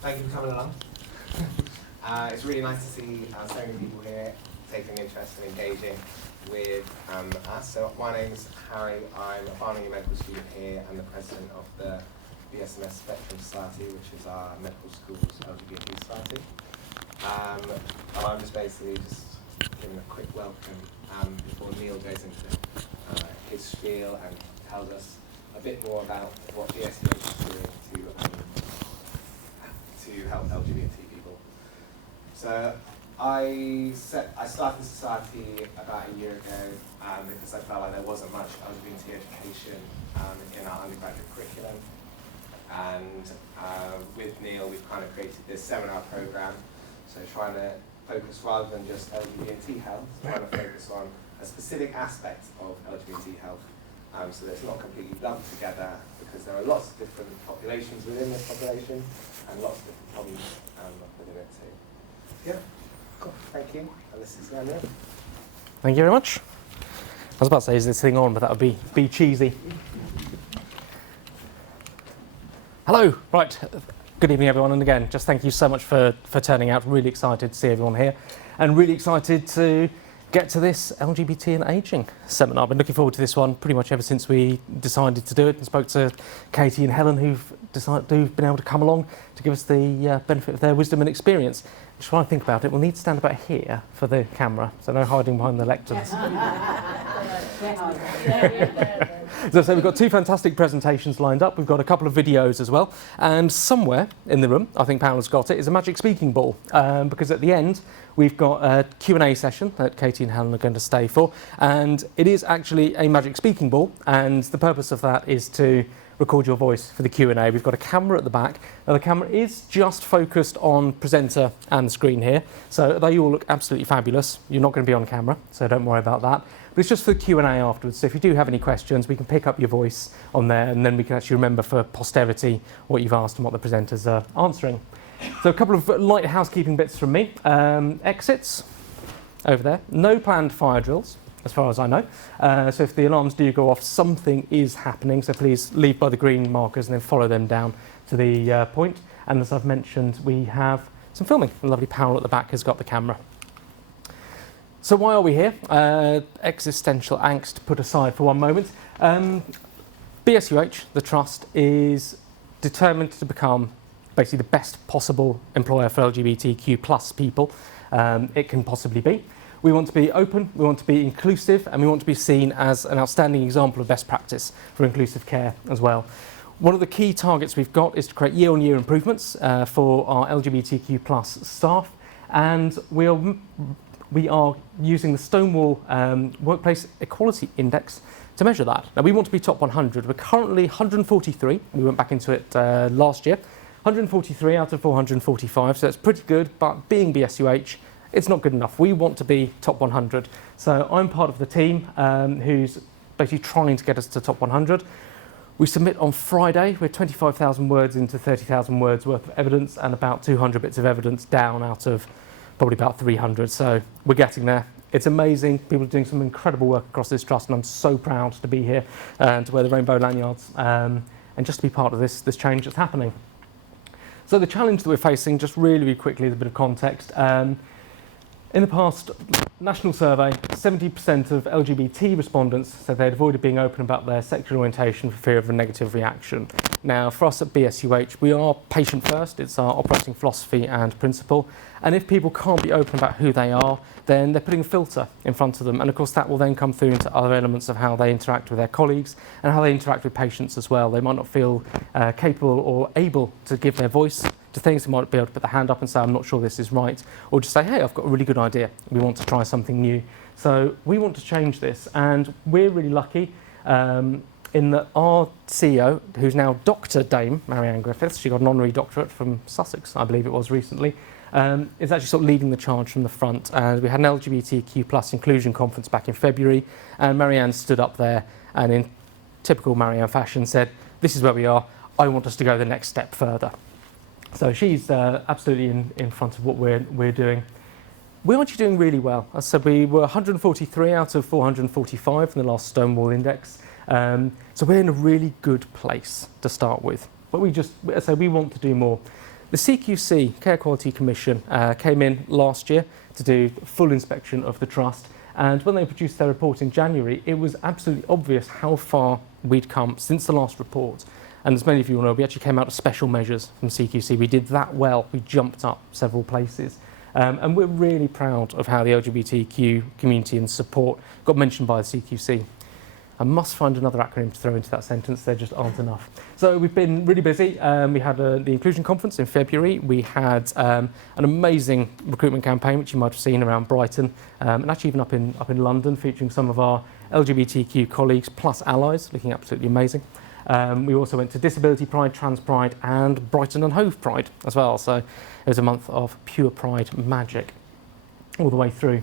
Thank you for coming along. It's really nice to see so many people here taking interest and engaging with us. So my name's Harry. I'm a final year medical student here and the president of the BSMS Spectrum Society, which is our medical school's LGBT society. And I'm just basically giving a quick welcome before Neil goes into his spiel and tells us a bit more about what BSUH is doing to help LGBT people. So I started the society about a year ago because I felt like there wasn't much LGBT education in our undergraduate curriculum. And with Neil, we've kind of created this seminar program. So trying to focus rather than just LGBT health, trying to focus on a specific aspect of LGBT health. So that it's not completely lumped together because there are lots of different populations within this population and lots of different problems within it too. Yeah, cool, thank you. And this is Neil. Thank you very much. I was about to say, is this thing on, but that would be cheesy. Hello, right. Good evening, everyone. And again, just thank you so much for turning out. Really excited to see everyone here and really excited to get to this LGBT and ageing seminar. I've been looking forward to this one pretty much ever since we decided to do it and spoke to Katie and Helen who've been able to come along to give us the benefit of their wisdom and experience. Just while I think about it, we'll need to stand about here for the camera, so no hiding behind the lecterns. So we've got two fantastic presentations lined up. We've got a couple of videos as well. And somewhere in the room, I think Pamela's got it, is a magic speaking ball. Because at the end, we've got a Q&A session that Katie and Helen are going to stay for. And it is actually a magic speaking ball. And the purpose of that is to record your voice for the Q&A. We've got a camera at the back. Now the camera is just focused on presenter and the screen here. So they all look absolutely fabulous. You're not going to be on camera, so don't worry about that. But it's just for the Q&A afterwards. So if you do have any questions, we can pick up your voice on there and then we can actually remember for posterity what you've asked and what the presenters are answering. So a couple of light housekeeping bits from me. Exits over there. No planned fire drills, as far as I know. So if the alarms do go off, something is happening. So please leave by the green markers and then follow them down to the point. And as I've mentioned, we have some filming. The lovely Powell at the back has got the camera. So why are we here? Existential angst put aside for one moment. BSUH, the trust, is determined to become basically the best possible employer for LGBTQ plus people it can possibly be. We want to be open, we want to be inclusive, and we want to be seen as an outstanding example of best practice for inclusive care as well. One of the key targets we've got is to create year-on-year improvements for our LGBTQ plus staff, and we are using the Stonewall Workplace Equality Index to measure that. Now we want to be top 100. We're currently 143. We went back into it last year. 143 out of 445, so that's pretty good, but being BSUH, it's not good enough. We want to be top 100. So I'm part of the team who's basically trying to get us to top 100. We submit on Friday. We're 25,000 words into 30,000 words worth of evidence and about 200 bits of evidence down out of probably about 300. So we're getting there. It's amazing. People are doing some incredible work across this trust and I'm so proud to be here and to wear the rainbow lanyards and just to be part of this change that's happening. So the challenge that we're facing, just really quickly as a bit of context, in the past national survey, 70% of LGBT respondents said they'd avoided being open about their sexual orientation for fear of a negative reaction. Now, for us at BSUH, we are patient first. It's our operating philosophy and principle. And if people can't be open about who they are, then they're putting a filter in front of them. And of course, that will then come through into other elements of how they interact with their colleagues and how they interact with patients as well. They might not feel capable or able to give their voice to things. They might be able to put their hand up and say, I'm not sure this is right. Or just say, hey, I've got a really good idea. We want to try something new. So we want to change this. And we're really lucky in that our CEO, who's now Dr. Dame Marianne Griffiths, she got an honorary doctorate from Sussex, I believe it was recently, is actually sort of leading the charge from the front. And we had an LGBTQ plus inclusion conference back in February, and Marianne stood up there and in typical Marianne fashion said, this is where we are, I want us to go the next step further. So she's absolutely in front of what we're doing. We're actually doing really well. As I said, we were 143 out of 445 in the last Stonewall index. So we're in a really good place to start with. But we want to do more. The CQC, Care Quality Commission, came in last year to do a full inspection of the trust, and when they produced their report in January, it was absolutely obvious how far we'd come since the last report. And as many of you will know, we actually came out with special measures from CQC. We did that well. We jumped up several places. And we're really proud of how the LGBTQ community and support got mentioned by the CQC. I must find another acronym to throw into that sentence, there just aren't enough. So we've been really busy. We had the Inclusion Conference in February. We had an amazing recruitment campaign, which you might have seen around Brighton, and actually even up in London, featuring some of our LGBTQ colleagues plus allies, looking absolutely amazing. We also went to Disability Pride, Trans Pride and Brighton and Hove Pride as well. So it was a month of pure pride magic all the way through.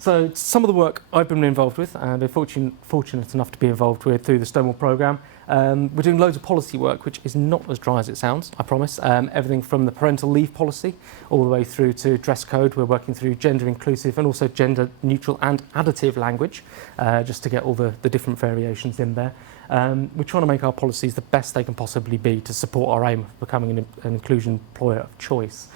So some of the work I've been involved with, and I'm fortunate enough to be involved with through the Stonewall programme, we're doing loads of policy work, which is not as dry as it sounds, I promise. Everything from the parental leave policy all the way through to dress code. We're working through gender inclusive and also gender neutral and additive language, just to get all the different variations in there. We're trying to make our policies the best they can possibly be to support our aim of becoming an inclusion employer of choice.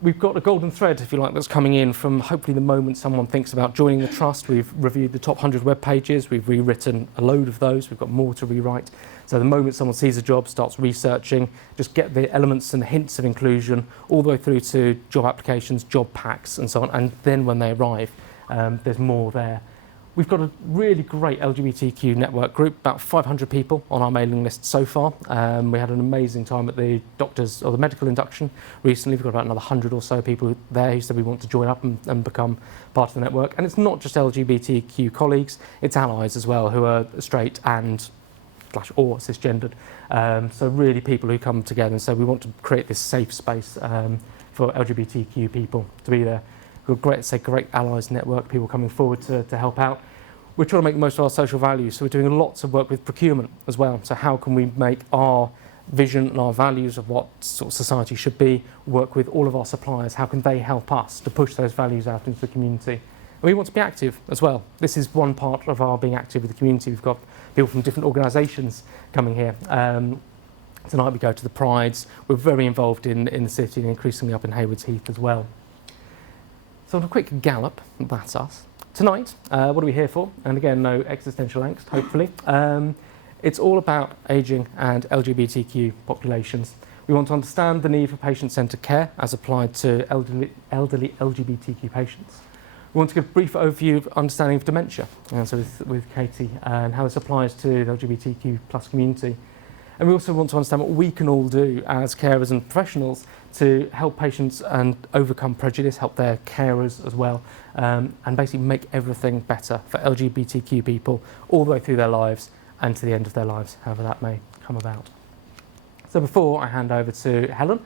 We've got a golden thread, if you like, that's coming in from hopefully the moment someone thinks about joining the trust. We've reviewed the top 100 web pages, we've rewritten a load of those, we've got more to rewrite. So the moment someone sees a job, starts researching, just get the elements and hints of inclusion all the way through to job applications, job packs and so on, and then when they arrive, there's more there. We've got a really great LGBTQ network group, about 500 people on our mailing list so far. We had an amazing time at the doctors or the medical induction recently. We've got about another 100 or so people there who said we want to join up and become part of the network. And it's not just LGBTQ colleagues, it's allies as well who are straight and or cisgendered. So really people who come together and say we want to create this safe space for LGBTQ people to be there. We've got a great allies network, people coming forward to help out. We're trying to make the most of our social values, so we're doing lots of work with procurement as well. So how can we make our vision and our values of what sort of society should be work with all of our suppliers? How can they help us to push those values out into the community? And we want to be active as well. This is one part of our being active with the community. We've got people from different organisations coming here. Tonight we go to the Prides. We're very involved in the city and increasingly up in Haywards Heath as well. So on a quick gallop, that's us. Tonight, what are we here for? And again, no existential angst, hopefully. It's all about ageing and LGBTQ populations. We want to understand the need for patient-centred care as applied to elderly LGBTQ patients. We want to give a brief overview of understanding of dementia, so with Katie, and how this applies to the LGBTQ plus community. And we also want to understand what we can all do as carers and professionals to help patients and overcome prejudice, help their carers as well, and basically make everything better for LGBTQ people all the way through their lives and to the end of their lives, however that may come about. So before I hand over to Helen,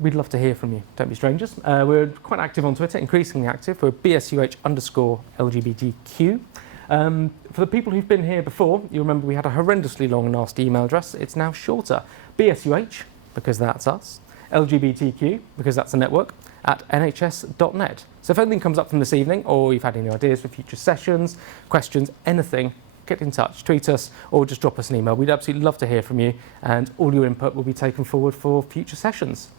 we'd love to hear from you, don't be strangers. We're quite active on Twitter, increasingly active. We're BSUH_LGBTQ. For the people who've been here before, you remember we had a horrendously long and nasty email address. It's now shorter. BSUH, because that's us. LGBTQ, because that's a network, at nhs.net. So if anything comes up from this evening, or you've had any ideas for future sessions, questions, anything, get in touch, tweet us, or just drop us an email. We'd absolutely love to hear from you, and all your input will be taken forward for future sessions.